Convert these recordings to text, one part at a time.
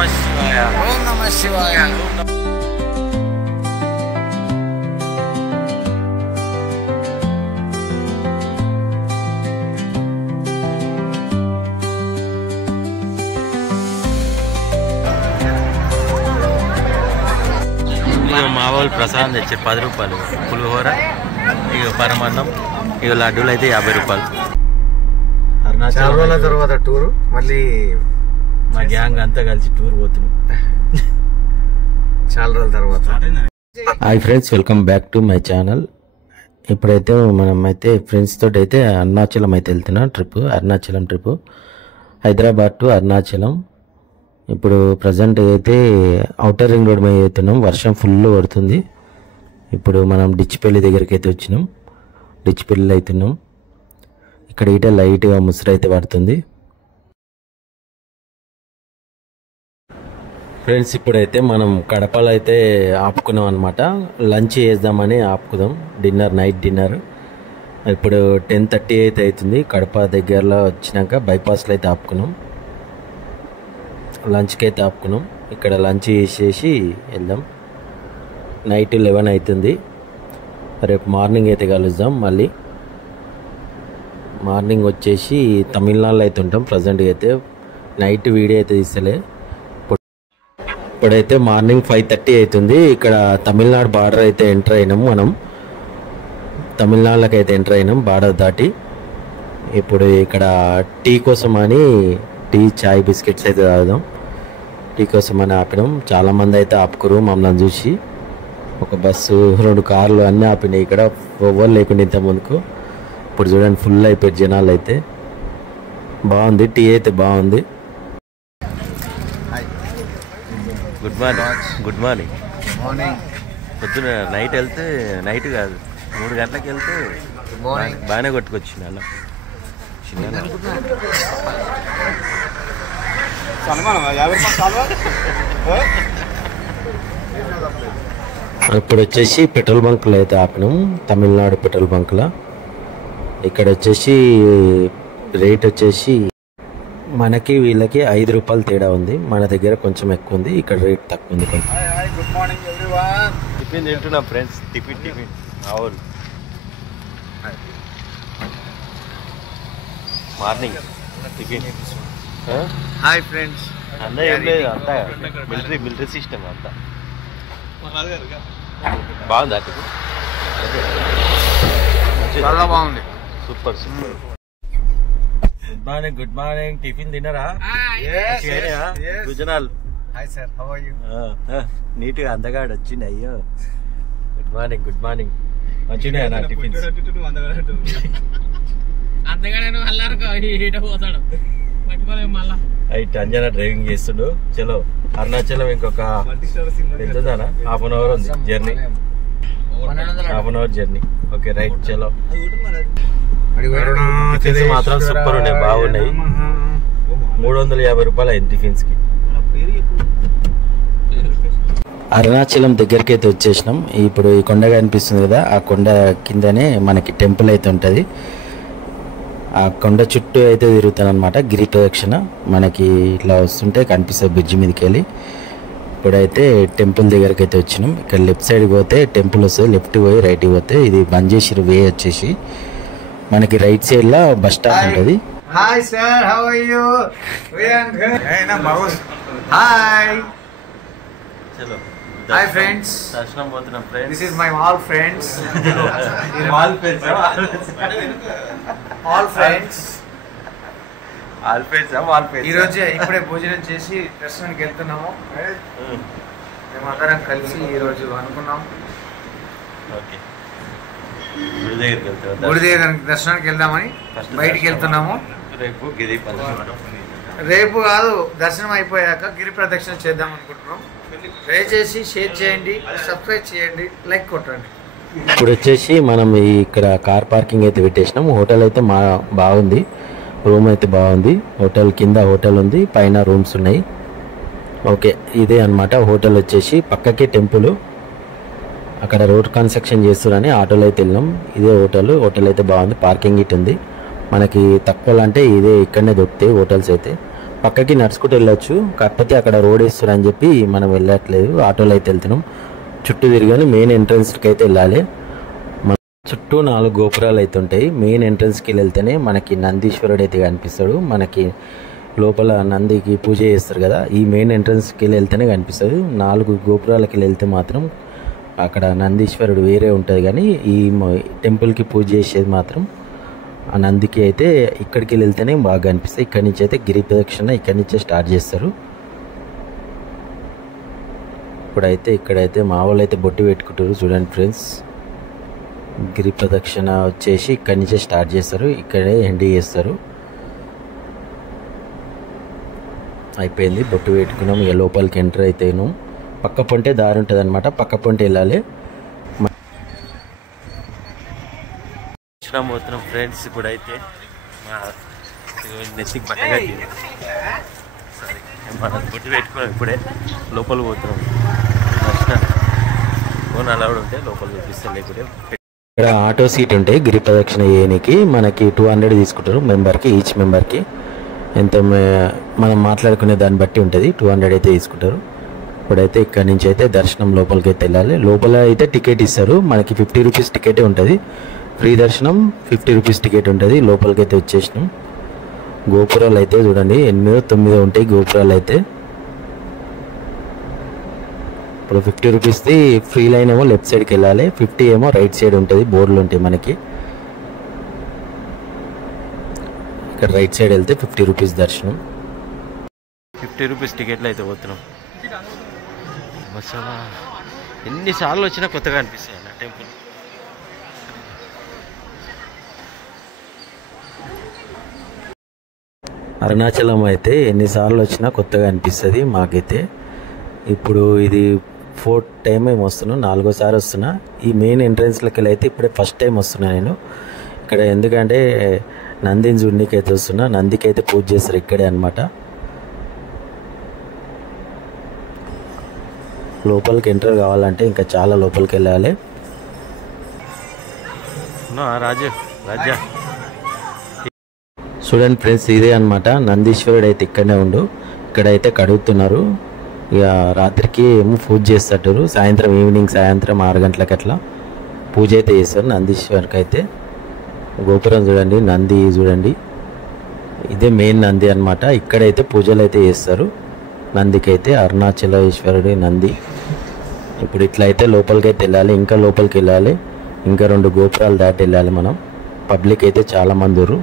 నమః శివాయ. ఓం నమః శివాయ. మా వాళ్ళు ప్రసాదం తెచ్చారు 10 రూపాయలు. పులిహోర, ఇక పరమాన్నం, ఇక లడ్డూలు అయితే 50 రూపాయలు. చాలా రోజుల తర్వాత టూరు, మళ్ళీ మా గ్యాంగ్ అంతా కలిసి టూర్ పోతున్నాం చాలా రోజుల తర్వాత. Hi friends, welcome back to my channel. ఇప్పుడైతే మనమైతే ఫ్రెండ్స్ తోటి అయితే అరుణాచలం అయితే వెళ్తున్నాం. Arunachalam trip, Hyderabad to Arunachalam. ఇప్పుడు ప్రజెంట్ అయితే ఔటర్ రింగ్ రోడ్ మీద అవుతున్నాం. వర్షం ఫుల్ పడుతుంది. ఇప్పుడు మనం డిచ్చిపల్లి దగ్గరికి అయితే వచ్చినాం. డిచ్చిపల్లి అవుతున్నాం. ఇక్కడ ఇటే లైట్గా ముసురు అయితే పడుతుంది. ఫ్రెండ్స్, ఇప్పుడైతే మనం కడపలో అయితే ఆపుకున్నాం అనమాట. లంచ్ చేద్దామని ఆపుకుందాం. నైట్ డిన్నర్ ఇప్పుడు 10:30 అయితే అవుతుంది. కడప దగ్గరలో వచ్చినాక బైపాస్లో అయితే ఆపుకున్నాం. లంచ్కి అయితే ఆపుకున్నాం. ఇక్కడ లంచ్ చేసేసి వెళ్దాం. నైట్ 11 అవుతుంది. రేపు మార్నింగ్ అయితే కలుద్దాం. మళ్ళీ మార్నింగ్ వచ్చేసి తమిళనాడులో అయితే ఉంటాం. ప్రజెంట్గా అయితే నైట్ వీడియో అయితే తీస్తలే. ఇప్పుడైతే మార్నింగ్ 5:30 అవుతుంది. ఇక్కడ తమిళనాడు బార్డర్ అయితే ఎంటర్ అయినాం. మనం తమిళనాడులోకి అయితే ఎంటర్ అయినాం బార్డర్ దాటి. ఇప్పుడు ఇక్కడ టీ కోసం అని చాయ్ బిస్కెట్స్ అయితే తాగుదాం. టీ కోసం అని ఆపినాం. చాలామంది అయితే ఆపుకురు మమ్మల్ని చూసి. ఒక బస్సు, 2 కార్లు అన్నీ ఆపినాయి. ఇక్కడ ఎవరు లేకుండా ఇంత ముందుకు. ఇప్పుడు చూడండి ఫుల్ అయిపోయి జనాలు అయితే. బాగుంది, టీ అయితే బాగుంది. Good morning. Good morning. పొద్దున నైట్ వెళ్తే, నైట్ కాదు 3 గంటలకు వెళ్తే బాగానే కొట్టుకొచ్చింది. అలా చిన్న ఇప్పుడు వచ్చేసి పెట్రోల్ బంక్లో అయితే ఆపినాం. తమిళనాడు పెట్రోల్ బంక్లో. ఇక్కడ వచ్చేసి రేట్ వచ్చేసి మనకి వీళ్ళకి 5 రూపాయలు తేడా ఉంది. మన దగ్గర కొంచెం ఎక్కువ ఉంది, ఇక్కడ రేట్ తక్కువ ఉంది. Good morning everyone. టిఫిన్ తింటున్నాం ఫ్రెండ్స్. టిఫిన్ అవును. Morning tiffin. Hi friends. అంతా ఏం లేదు, అంతా మిలిటరీ సిస్టమ్ అంతా. బాగుంది టిఫిన్, చాలా బాగుంది. సూపర్. Good morning. టిఫిన్ తిన్నారా? గుజనాల్. Hi sir, how are you? నీట్గా అందగాడు వచ్చింది. అయ్యో గుడ్ మార్నింగ్. మంచిగా నా టిఫిన్. రైట్, అంజనా డ్రైవింగ్ చేస్తుండు. చలో అరుణాచలం ఇంకొక ఎంతదానా హాఫ్ అన్ అవర్ ఉంది journey. Half an hour journey. Okay right, చలో. టిఫిన్స్ మాత్రం సూపర్ ఉన్నాయి, బాగున్నాయి. 350 రూపాయలు అయింది టిఫిన్స్ కి. అరుణాచలం దగ్గరికి అయితే వచ్చేసినాం. ఇప్పుడు ఈ కొండ కనిపిస్తుంది కదా, ఆ కొండ కిందనే మనకి టెంపుల్ అయితే ఉంటుంది. ఆ కొండ చుట్టూ అయితే తిరుగుతాను అనమాట. గిరి ప్రదక్షిణ మనకి ఇట్లా వస్తుంటే కనిపిస్తుంది బ్రిడ్జ్ మీదకి వెళ్ళి. ఇప్పుడైతే టెంపుల్ దగ్గరికి అయితే వచ్చినాం. ఇక్కడ లెఫ్ట్ సైడ్ పోతే టెంపుల్ వస్తుంది, లెఫ్ట్ పోయి రైట్ పోతే ఇది బంద్ చేసిరు వే వచ్చేసి. మనకి రైట్ సైడ్ లో బస్ స్టాప్ ఉంటుంది. Hi sir, how are you? Hi. చలో హాయ్ ఫ్రెండ్స్. దర్శనం పోతున్నాం friends. This is my all friends. All friends. ఈ రోజు ఇప్పుడే భోజనం చేసి దర్శనానికి వెళ్తున్నాము. మేమందరం కలిసి ఈ రోజు అనుకున్నాం గుడి దగ్గర దర్శనానికి వెళ్దామని బయటికి వెళ్తున్నాము. రేపు కాదు, దర్శనం అయిపోయాక గిరి ప్రదక్షిణ చేద్దాం అనుకుంటున్నాం. దయచేసి షేర్ చేయండి, సబ్స్క్రైబ్ చేయండి, లైక్ కొట్టండి. ఇప్పుడు వచ్చేసి మనం ఇక్కడ కార్ పార్కింగ్ అయితే పెట్టేసినాం. హోటల్ అయితే బాగుంది, రూమ్ అయితే బాగుంది. హోటల్ కింద హోటల్ ఉంది, పైన రూమ్స్ ఉన్నాయి. ఓకే, ఇదే అనమాట హోటల్ వచ్చేసి. పక్కకే టెంపుల్. అక్కడ రోడ్ కన్స్ట్రక్షన్ చేస్తున్నారని ఆటోలో అయితే వెళ్ళాం. ఇదే హోటల్ అయితే బాగుంది, పార్కింగ్ ఇట్ ఉంది. మనకి తక్కువలో అంటే ఇదే, ఇక్కడనే దొరుకుతాయి హోటల్స్ అయితే. పక్కకి నడుచుకుంటూ వెళ్ళొచ్చు, కాకపోతే అక్కడ రోడ్ వేస్తారని చెప్పి మనం వెళ్ళట్లేదు, ఆటోలో అయితే వెళ్తున్నాం. చుట్టూ తిరిగాను మెయిన్ ఎంట్రన్స్కి అయితే వెళ్ళాలి. చుట్టూ 4 గోపురాలు అయితే ఉంటాయి. మెయిన్ ఎంట్రన్స్కి వెళ్తేనే మనకి నందీశ్వరుడు అయితే కనిపిస్తాడు. మనకి లోపల నందికి పూజ చేస్తారు కదా, ఈ మెయిన్ ఎంట్రన్స్కి వెళ్తేనే కనిపిస్తుంది. 4 గోపురాలకి వెళ్తే మాత్రం అక్కడ నందీశ్వరుడు వేరే ఉంటుంది, కానీ ఈ టెంపుల్కి పూజ చేసేది మాత్రం ఆ నందికి అయితే ఇక్కడికి వెళ్తేనే బాగా కనిపిస్తాయి. ఇక్కడి నుంచి అయితే గిరి ప్రదక్షిణ ఇక్కడి నుంచే స్టార్ట్ చేస్తారు. ఇక్కడైతే మా వాళ్ళు అయితే బొట్టు పెట్టుకుంటారు చూడండి ఫ్రెండ్స్. గిరి ప్రదక్షిణ వచ్చేసి ఇక్కడి నుంచే స్టార్ట్ చేస్తారు, ఇక్కడే ఎండ్ చేస్తారు. అయిపోయింది, బొట్టు పెట్టుకున్నాం. ఇక లోపలికి ఎంటర్ అయితేను పక్క పొంటే దారి ఉంటుంది అనమాట, పక్క పొంటే వెళ్ళాలి. పోతున్నాం ఫ్రెండ్స్. ఇప్పుడైతే మా నెత్తికి బట్టగా సరే మనం బొట్టు పెట్టుకున్నాం, ఇప్పుడే లోపల పోతున్నాం. ఫోన్ అలా ఉంటే లోపల చూపిస్తాం. లేకపోతే ఇక్కడ ఆటో సీట్ ఉంటాయి గిరి ప్రదక్షిణ చేయడానికి. మనకి 200 తీసుకుంటారు మెంబర్కి, ఈచ్ మెంబర్కి ఎంత మనం మాట్లాడుకునే దాన్ని బట్టి ఉంటుంది. 200 అయితే తీసుకుంటారు. ఇప్పుడైతే ఇక్కడ నుంచి అయితే దర్శనం లోపలికి అయితే వెళ్ళాలి. లోపల అయితే టికెట్ ఇస్తారు, మనకి 50 రూపీస్ టికెటే ఉంటుంది. ఫ్రీ దర్శనం 50 రూపీస్ టికెట్ ఉంటుంది. లోపలికి అయితే వచ్చేసినాం. గోపురాలు అయితే చూడండి 8, 9 ఉంటాయి గోపురాలు అయితే. ఇప్పుడు 50 రూపీస్ది ఫ్రీ లైన్ ఏమో లెఫ్ట్ సైడ్కి వెళ్ళాలి, 50 ఏమో రైట్ సైడ్ ఉంటుంది. బోర్డులు ఉంటాయి మనకి. ఇక్కడ రైట్ సైడ్ వెళ్తే 50 రూపీస్ దర్శనం. 50 రూపీస్ టికెట్లు అయితే పోతున్నాం. బస్సు ఎన్నిసార్లు వచ్చినా కొత్తగా అనిపిస్తాయి అన్న టెంపుల్. అరుణాచలం అయితే ఎన్నిసార్లు వచ్చినా కొత్తగా అనిపిస్తుంది మాకైతే. ఇప్పుడు ఇది 4th టైం ఏమి వస్తున్నాను, 4వ సారి వస్తున్నా. ఈ మెయిన్ ఎంట్రన్స్లోకి వెళ్ళి అయితే ఇప్పుడే ఫస్ట్ టైం వస్తున్నా నేను ఇక్కడ. ఎందుకంటే నందిని చూడడానికి అయితే వస్తున్నా. నందికి అయితే పూజ చేస్తారు ఇక్కడే అనమాట. లోపలికి ఎంటర్ కావాలంటే ఇంకా చాలా లోపలికి వెళ్ళాలి. రాజా చూడండి ఫ్రెండ్స్, ఇదే అనమాట నందీశ్వరుడు అయితే ఇక్కడనే ఉండు. ఇక్కడైతే కడుగుతున్నారు. ఇక రాత్రికి ఏమో పూజ చేస్తారు. సాయంత్రం 6 గంటలకు అట్లా పూజ అయితే చేస్తారు నందీశ్వరికి అయితే. గోపురం చూడండి, నంది చూడండి, ఇదే మెయిన్ నంది అనమాట. ఇక్కడైతే పూజలు అయితే చేస్తారు నందికి అయితే. అరుణాచలేశ్వరుడి నంది. ఇప్పుడు ఇట్లా అయితే లోపలికి అయితే వెళ్ళాలి, ఇంకా లోపలికి వెళ్ళాలి. ఇంకా 2 గోపురాలు దాటి వెళ్ళాలి మనం. పబ్లిక్ అయితే చాలామంది ఉన్నారు.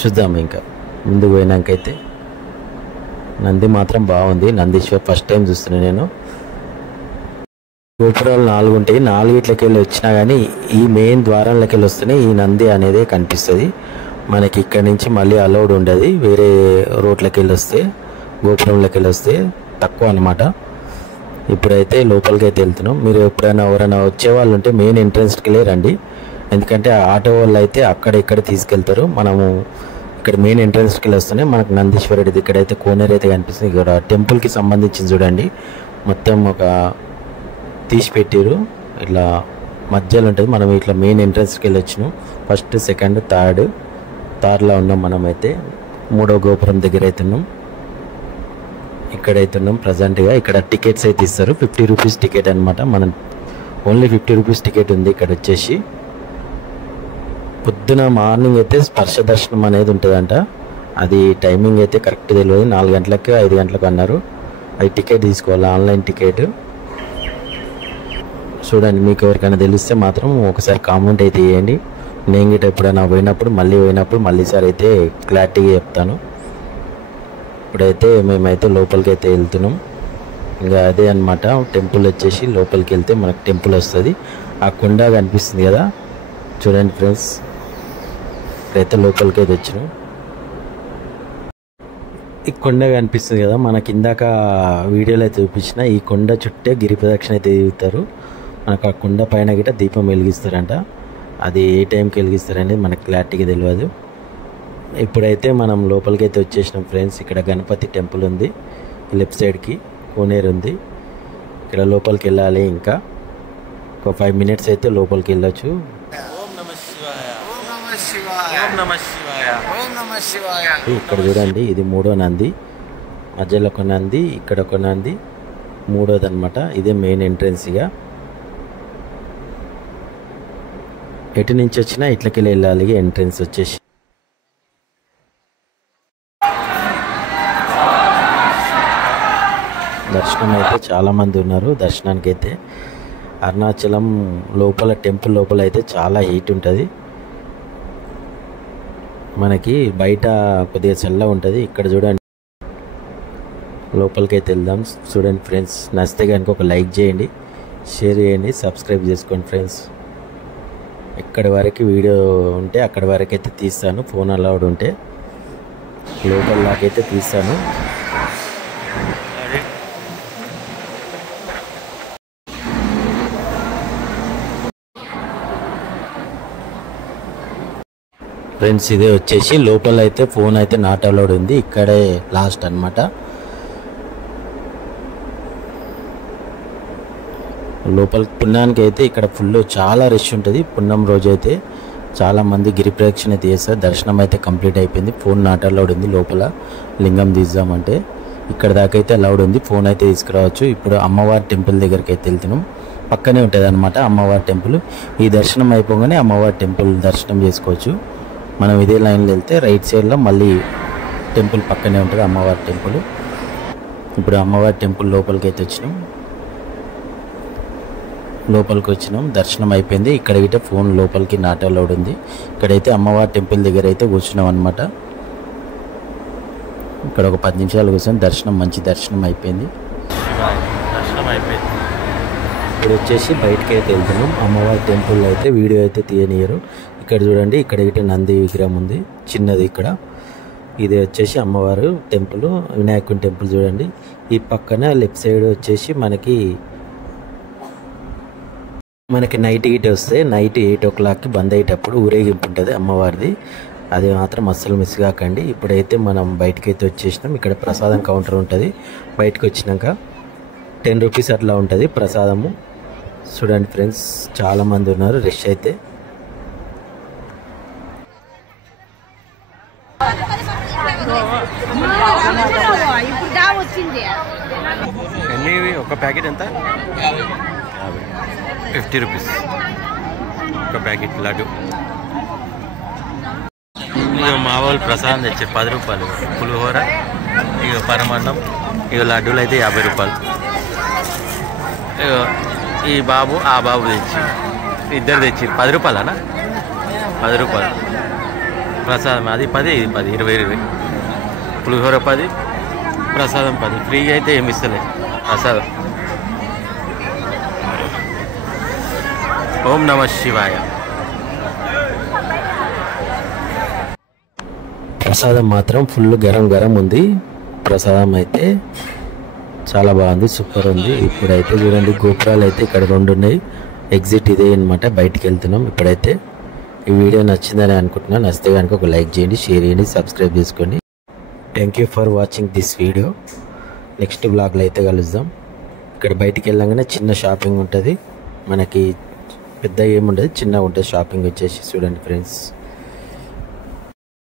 చూద్దాం ఇంకా ముందుకు పోయినాకైతే. నంది మాత్రం బాగుంది. నందీశ్వర్ ఫస్ట్ టైం చూస్తున్నాను నేను. గోపురాలు 4 ఉంటాయి. 4 వెళ్ళి వచ్చినా కానీ ఈ మెయిన్ ద్వారంలోకి వెళ్ళి వస్తేనే ఈ నంది అనేది కనిపిస్తుంది మనకి. ఇక్కడి నుంచి మళ్ళీ అలౌడ్ ఉండదు. వేరే రోడ్లకి వెళ్ళి వస్తే, గోపురంలోకి వెళ్ళి వస్తే తక్కువ అనమాట. ఇప్పుడైతే లోపలికి అయితే వెళ్తున్నాం. మీరు ఎవరైనా వచ్చే వాళ్ళు ఉంటే మెయిన్ ఎంట్రన్స్కి వెళ్ళి రండి. ఎందుకంటే ఆటో వాళ్ళు అయితే అక్కడ ఇక్కడ తీసుకెళ్తారు. మనము ఇక్కడ మెయిన్ ఎంట్రన్స్కి వెళ్ళి వస్తేనే మనకు నందీశ్వరుడిది ఇక్కడైతే కోనేరు అయితే కనిపిస్తుంది. ఇక్కడ టెంపుల్కి సంబంధించింది చూడండి, మొత్తం ఒక తీసి పెట్టారు. ఇట్లా మధ్యలో ఉంటుంది. మనం ఇట్లా మెయిన్ ఎంట్రన్స్కి వెళ్ళి వచ్చినాం. ఫస్ట్, సెకండ్, థర్డ్లో ఉన్నాం మనమైతే. 3వ గోపురం దగ్గర అవుతున్నాం. ఇక్కడైతే ఉన్నాం ప్రజెంట్గా. ఇక్కడ టికెట్స్ అయితే ఇస్తారు. 50 రూపీస్ టికెట్ అనమాట. మనం ఓన్లీ 50 రూపీస్ టికెట్ ఉంది ఇక్కడ వచ్చేసి. పొద్దున మార్నింగ్ అయితే స్పర్శ దర్శనం అనేది ఉంటుందంట. అది టైమింగ్ అయితే కరెక్ట్ తెలియదు. 4 గంటలకు 5 గంటలకు అన్నారు. అది టికెట్ తీసుకోవాలి, ఆన్లైన్ టికెట్. చూడండి, మీకు ఎవరికైనా తెలిస్తే మాత్రం ఒకసారి కామెంట్ అయితే చేయండి. నేను గిట్ట ఎప్పుడైనా పోయినప్పుడు మళ్ళీసారి అయితే క్లారిటీగా చెప్తాను. ఇప్పుడైతే మేమైతే లోపలికి అయితే వెళ్తున్నాం. ఇంకా అదే అనమాట టెంపుల్ వచ్చేసి. లోపలికి వెళ్తే మనకు టెంపుల్ వస్తుంది. ఆ కొండ కనిపిస్తుంది కదా చూడండి ఫ్రెండ్స్. ఇప్పుడైతే లోపలికి అయితే వచ్చినాం. ఈ కొండ కనిపిస్తుంది కదా మనకి. ఇందాక వీడియోలో అయితే చూపించిన ఈ కొండ చుట్టే గిరి ప్రదక్షిణ అయితే తిరుగుతారు. మనకు ఆ కొండ పైన గిట్ట దీపం వెలిగిస్తారంట. అది ఏ టైంకి వెలిగిస్తారనేది మనకు క్లారిటీగా తెలియదు. ఇప్పుడైతే మనం లోపలికి అయితే వచ్చేసినాం ఫ్రెండ్స్. ఇక్కడ గణపతి టెంపుల్ ఉంది, లెఫ్ట్ సైడ్కి కోనేరు ఉంది. ఇక్కడ లోపలికి వెళ్ళాలి. ఇంకా ఒక 5 మినిట్స్ అయితే లోపలికి వెళ్ళొచ్చు. ఇక్కడ చూడండి, ఇది 3వ నంది. మధ్యలో ఒక నంది, ఇక్కడ ఒక నంది, మూడోది అనమాట. ఇదే మెయిన్ ఎంట్రన్స్. ఇక ఎటు నుంచి వచ్చినా ఇట్లకి వెళ్ళాలి. ఎంట్రన్స్ వచ్చేసి దర్శనం అయితే చాలామంది ఉన్నారు. దర్శనానికి అయితే అరుణాచలం లోపల టెంపుల్ లోపల అయితే చాలా హీట్ ఉంటుంది. మనకి బయట కొద్దిగా చల్లగా ఉంటుంది. ఇక్కడ చూడండి, లోపలికి అయితే వెళ్దాం. చూడండి ఫ్రెండ్స్, నచ్చితే కనుక ఒక లైక్ చేయండి, షేర్ చేయండి, సబ్స్క్రైబ్ చేసుకోండి ఫ్రెండ్స్. ఎక్కడి వరకు వీడియో ఉంటే అక్కడి వరకు అయితే తీస్తాను. ఫోన్ అలౌడ్ ఉంటే లోపల దాకైతే తీస్తాను. ఫ్రెండ్స్, ఇదే వచ్చేసి లోపల అయితే ఫోన్ అయితే నాట్ అలౌడ్ ఉంది. ఇక్కడే లాస్ట్ అనమాట. లోపల పుణ్యానికి అయితే ఇక్కడ ఫుల్ చాలా రష్ ఉంటుంది. పుణ్యం రోజు అయితే చాలామంది గిరి ప్రదక్షిణ అయితే చేస్తారు. దర్శనం అయితే కంప్లీట్ అయిపోయింది. ఫోన్ నాట్ అలౌడ్ ఉంది. లోపల లింగం తీద్దామంటే ఇక్కడ దాకా అయితే అలౌడ్ ఉంది. ఫోన్ అయితే తీసుకురావచ్చు. ఇప్పుడు అమ్మవారి టెంపుల్ దగ్గరికి అయితే వెళ్తున్నాం. పక్కనే ఉంటుంది అనమాట అమ్మవారి టెంపుల్. ఈ దర్శనం అయిపోగానే అమ్మవారి టెంపుల్ దర్శనం చేసుకోవచ్చు. మనం ఇదే లైన్లో వెళ్తే రైట్ సైడ్లో మళ్ళీ టెంపుల్ పక్కనే ఉంటుంది అమ్మవారి టెంపుల్. ఇప్పుడు అమ్మవారి టెంపుల్ లోపలికి అయితే వచ్చినాం. దర్శనం అయిపోయింది. ఇక్కడ గిట్ట ఫోన్ లోపలికి నాట్ అలౌడ్ ఉంది. ఇక్కడైతే అమ్మవారి టెంపుల్ దగ్గర అయితే కూర్చున్నాం అనమాట. ఇక్కడ ఒక 10 నిమిషాలు కూర్చొని మంచి దర్శనం అయిపోయింది. ఇప్పుడు వచ్చేసి బయటకి అయితే వెళ్తున్నాం. అమ్మవారి టెంపుల్ అయితే వీడియో అయితే తీయనియరు. ఇక్కడ చూడండి, ఇక్కడ గిట్ట నంది విగ్రహం ఉంది చిన్నది. ఇక్కడ ఇది వచ్చేసి అమ్మవారు టెంపుల్, వినాయకుని టెంపుల్ చూడండి. ఈ పక్కన లెఫ్ట్ సైడ్ వచ్చేసి మనకి నైట్ గిట్ వస్తే నైట్ 8 o'clockకి బంద్ అయ్యేటప్పుడు ఊరేగింపు ఉంటుంది అమ్మవారిది. అది మాత్రం అస్సలు మిస్ కాకండి. ఇప్పుడైతే మనం బయటకి అయితే వచ్చేసినాం. ఇక్కడ ప్రసాదం కౌంటర్ ఉంటుంది. బయటకు వచ్చినాక 10 రూపీస్ అట్లా ఉంటుంది ప్రసాదము. చూడండి ఫ్రెండ్స్, చాలామంది ఉన్నారు. రష్ అయితే ఒక ప్యాకెట్ ఎంత? 50 రూపీస్ ఒక ప్యాకెట్ లడ్డు. ఇక మా వాళ్ళు ప్రసాదం తెచ్చారు 10 రూపాయలు. పులిహోర, ఇక పరమాన్నం, ఇక లడ్డూలు అయితే 50 రూపాయలు. ఈ బాబు ఆ బాబు తెచ్చి ఇద్దరు తెచ్చి 10 రూపాయలనా? 10 రూపాయలు ప్రసాదం. అది 10, ఇది 10, 20. పులిహోర 10, ప్రసాదం 10. ఫ్రీగా అయితే ఏమి ఇస్తలేదు ప్రసాదం. ఓం నమ శివాయ. ప్రసాదం మాత్రం ఫుల్ గరం ఉంది. ప్రసాదం అయితే చాలా బాగుంది, సూపర్ ఉంది. ఇప్పుడైతే చూడండి, గోపురాలు అయితే ఇక్కడ 2 ఉన్నాయి. ఎగ్జిట్ ఇదే అనమాట. బయటికి వెళ్తున్నాం ఇప్పుడైతే. ఈ వీడియో నచ్చిందని అనుకుంటున్నాను. నచ్చితే కనుక ఒక లైక్ చేయండి, షేర్ చేయండి, సబ్స్క్రైబ్ చేసుకోండి. Thank you for watching this video. Next బ్లాగ్లో అయితే కలుద్దాం. ఇక్కడ బయటికి వెళ్ళగానే చిన్న షాపింగ్ ఉంటుంది. మనకి పెద్ద ఏముండదు, చిన్నగా ఉంటుంది షాపింగ్ వచ్చేసి. చూడండి ఫ్రెండ్స్.